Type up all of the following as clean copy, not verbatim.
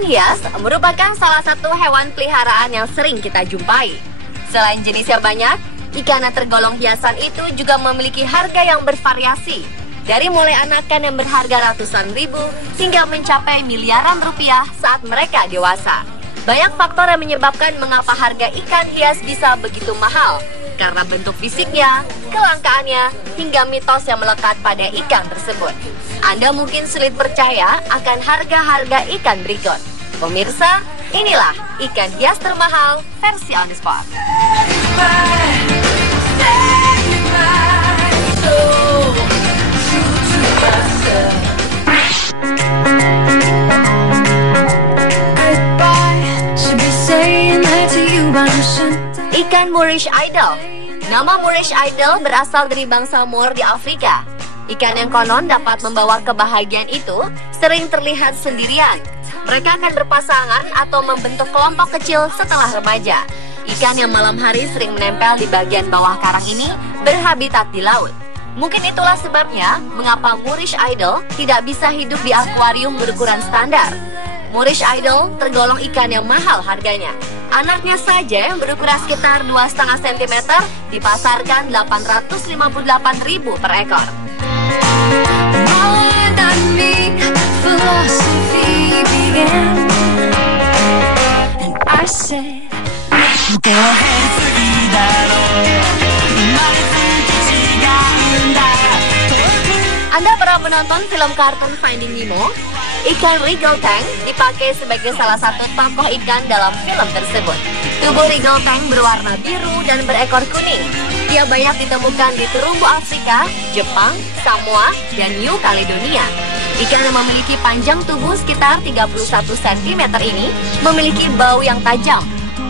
Ikan hias merupakan salah satu hewan peliharaan yang sering kita jumpai. Selain jenisnya banyak, ikan yang tergolong hiasan itu juga memiliki harga yang bervariasi. Dari mulai anakan yang berharga ratusan ribu hingga mencapai miliaran rupiah saat mereka dewasa. Banyak faktor yang menyebabkan mengapa harga ikan hias bisa begitu mahal. Karena bentuk fisiknya, kelangkaannya, hingga mitos yang melekat pada ikan tersebut. Anda mungkin sulit percaya akan harga-harga ikan berikut. Pemirsa, inilah ikan hias termahal versi on the spot. Ikan Moorish Idol. Nama Moorish Idol berasal dari bangsa Moor di Afrika. Ikan yang konon dapat membawa kebahagiaan itu sering terlihat sendirian. Mereka akan berpasangan atau membentuk kelompok kecil setelah remaja. Ikan yang malam hari sering menempel di bagian bawah karang ini berhabitat di laut. Mungkin itulah sebabnya mengapa Moorish Idol tidak bisa hidup di akuarium berukuran standar. Moorish Idol tergolong ikan yang mahal harganya. Anaknya saja yang berukuran sekitar 2,5 cm dipasarkan 858.000 per ekor. Anda pernah menonton film kartun Finding Nemo? Ikan Regal Tang dipakai sebagai salah satu tokoh ikan dalam film tersebut. Tubuh Regal Tang berwarna biru dan berekor kuning. Dia banyak ditemukan di terumbu Afrika, Jepang, Samoa, dan New Caledonia. Ikan yang memiliki panjang tubuh sekitar 31 cm ini memiliki bau yang tajam,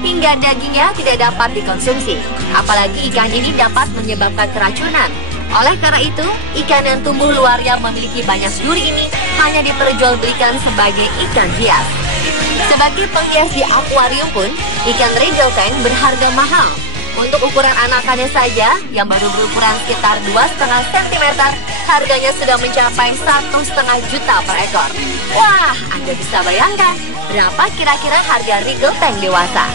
hingga dagingnya tidak dapat dikonsumsi. Apalagi ikan ini dapat menyebabkan keracunan. Oleh karena itu, ikan yang tumbuh luarnya memiliki banyak duri ini hanya diperjualbelikan sebagai ikan hias. Sebagai penghias di akuarium pun, ikan Regal Tang berharga mahal. Untuk ukuran anakannya saja, yang baru berukuran sekitar 2,5 cm, harganya sudah mencapai 1,5 juta per ekor. Wah, Anda bisa bayangkan berapa kira-kira harga Regal Tang dewasa?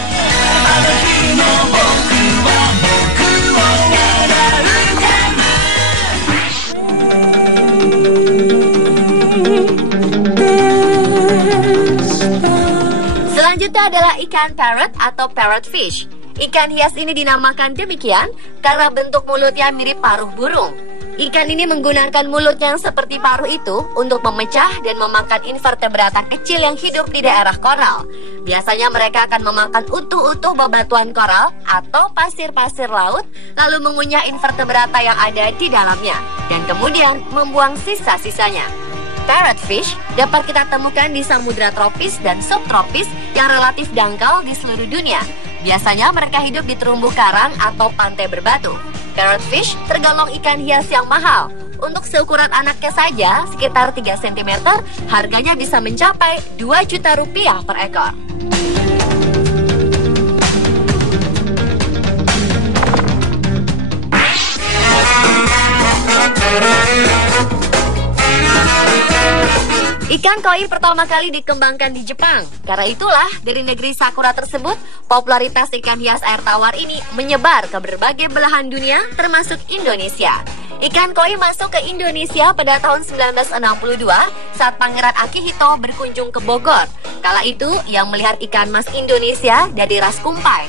Selanjutnya adalah ikan parrot atau parrotfish. Ikan hias ini dinamakan demikian karena bentuk mulutnya mirip paruh burung. Ikan ini menggunakan mulutnya yang seperti paruh itu untuk memecah dan memakan invertebrata kecil yang hidup di daerah koral. Biasanya mereka akan memakan utuh-utuh bebatuan koral atau pasir-pasir laut, lalu mengunyah invertebrata yang ada di dalamnya, dan kemudian membuang sisa-sisanya. Parrotfish dapat kita temukan di samudra tropis dan subtropis yang relatif dangkal di seluruh dunia. Biasanya mereka hidup di terumbu karang atau pantai berbatu. Parrotfish tergolong ikan hias yang mahal. Untuk seukuran anaknya saja, sekitar 3 cm, harganya bisa mencapai 2 juta rupiah per ekor. Ikan koi pertama kali dikembangkan di Jepang. Karena itulah, dari negeri Sakura tersebut, popularitas ikan hias air tawar ini menyebar ke berbagai belahan dunia, termasuk Indonesia. Ikan koi masuk ke Indonesia pada tahun 1962 saat Pangeran Akihito berkunjung ke Bogor. Kala itu, ia melihat ikan mas Indonesia dari ras kumpai.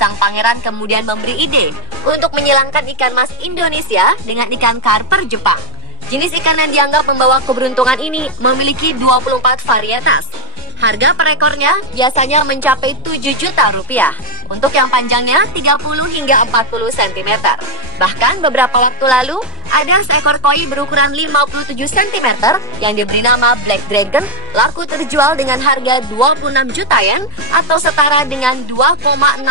Sang pangeran kemudian memberi ide untuk menyilangkan ikan mas Indonesia dengan ikan karper Jepang. Jenis ikan yang dianggap membawa keberuntungan ini memiliki 24 varietas. Harga per ekornya biasanya mencapai 7 juta rupiah. Untuk yang panjangnya 30 hingga 40 cm. Bahkan beberapa waktu lalu, ada seekor koi berukuran 57 cm yang diberi nama Black Dragon laku terjual dengan harga 26 juta yen atau setara dengan 2,68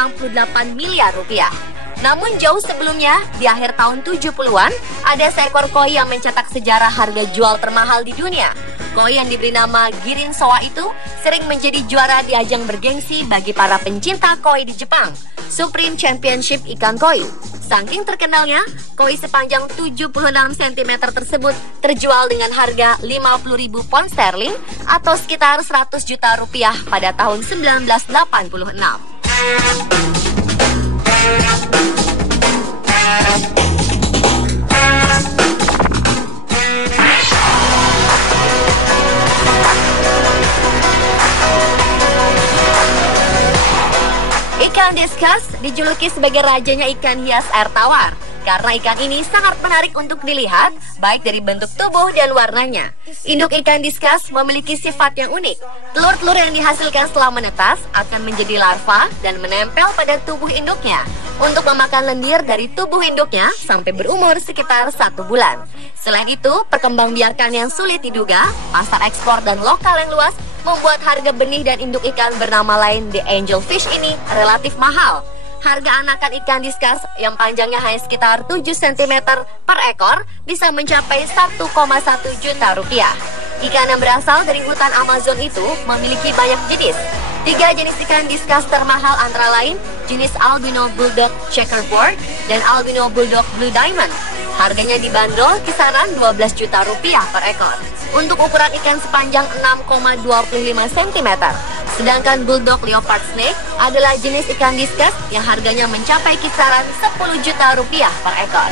miliar rupiah. Namun jauh sebelumnya, di akhir tahun 70-an, ada seekor koi yang mencetak sejarah harga jual termahal di dunia. Koi yang diberi nama Girin Soa itu sering menjadi juara di ajang bergengsi bagi para pencinta koi di Jepang. Supreme Championship ikan koi. Saking terkenalnya, koi sepanjang 76 cm tersebut terjual dengan harga 50.000 pound sterling atau sekitar 100 juta rupiah pada tahun 1986. Ikan discus dijuluki sebagai rajanya ikan hias air tawar karena ikan ini sangat menarik untuk dilihat, baik dari bentuk tubuh dan warnanya. Induk ikan discus memiliki sifat yang unik. Telur-telur yang dihasilkan setelah menetas akan menjadi larva dan menempel pada tubuh induknya untuk memakan lendir dari tubuh induknya sampai berumur sekitar 1 bulan. Selain itu, perkembangbiakan yang sulit diduga, pasar ekspor dan lokal yang luas membuat harga benih dan induk ikan bernama lain The Angelfish ini relatif mahal. Harga anakan ikan discus yang panjangnya hanya sekitar 7 cm per ekor bisa mencapai 1,1 juta rupiah. Ikan yang berasal dari hutan Amazon itu memiliki banyak jenis. 3 jenis ikan discus termahal antara lain jenis albino bulldog checkerboard dan albino bulldog blue diamond. Harganya dibanderol kisaran 12 juta rupiah per ekor. Untuk ukuran ikan sepanjang 6,25 cm. Sedangkan bulldog leopard snake adalah jenis ikan discus yang harganya mencapai kisaran 10 juta rupiah per ekor.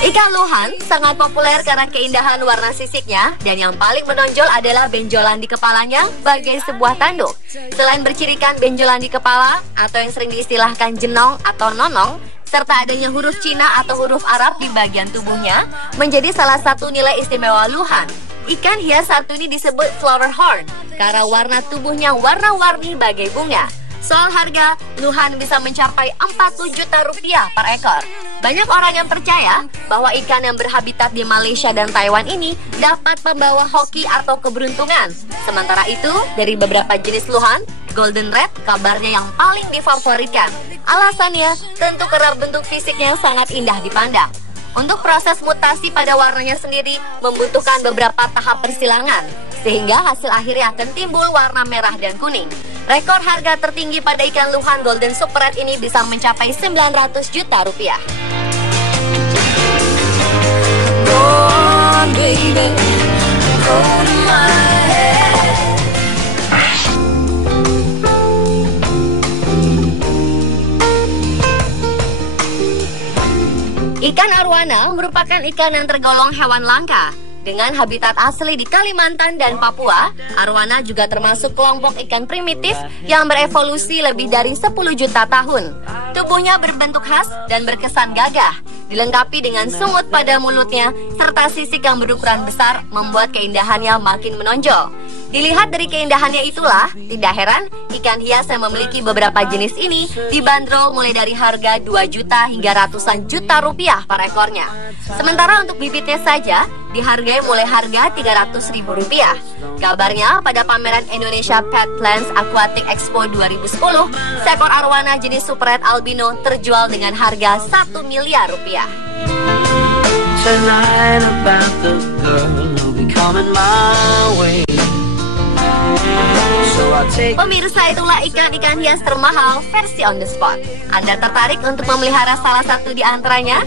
Ikan luhan sangat populer karena keindahan warna sisiknya dan yang paling menonjol adalah benjolan di kepalanya bagai sebuah tanduk. Selain bercirikan benjolan di kepala atau yang sering diistilahkan jenong atau nonong, serta adanya huruf Cina atau huruf Arab di bagian tubuhnya, menjadi salah satu nilai istimewa luhan. Ikan hias satu ini disebut flower horn karena warna tubuhnya warna-warni bagai bunga. Soal harga, luhan bisa mencapai 40 juta rupiah per ekor. Banyak orang yang percaya bahwa ikan yang berhabitat di Malaysia dan Taiwan ini dapat membawa hoki atau keberuntungan. Sementara itu, dari beberapa jenis luhan, golden red kabarnya yang paling difavoritkan. Alasannya, tentu karena bentuk fisiknya yang sangat indah dipandang. Untuk proses mutasi pada warnanya sendiri membutuhkan beberapa tahap persilangan, sehingga hasil akhirnya akan timbul warna merah dan kuning. Rekor harga tertinggi pada ikan luhan golden super red ini bisa mencapai 900 juta rupiah. Go on, baby. Go to my head. Ikan arwana merupakan ikan yang tergolong hewan langka. Dengan habitat asli di Kalimantan dan Papua, arwana juga termasuk kelompok ikan primitif yang berevolusi lebih dari 10 juta tahun. Tubuhnya berbentuk khas dan berkesan gagah, dilengkapi dengan sungut pada mulutnya, serta sisik yang berukuran besar membuat keindahannya makin menonjol. Dilihat dari keindahannya itulah, tidak heran ikan hias yang memiliki beberapa jenis ini dibanderol mulai dari harga 2 juta hingga ratusan juta rupiah per ekornya. Sementara untuk bibitnya saja dihargai mulai harga 300 ribu rupiah. Kabarnya pada pameran Indonesia Petlands Aquatic Expo 2010, seekor arwana jenis super red albino terjual dengan harga 1 miliar rupiah. Pemirsa, itulah ikan-ikan hias termahal versi on the spot. Anda tertarik untuk memelihara salah satu di antaranya?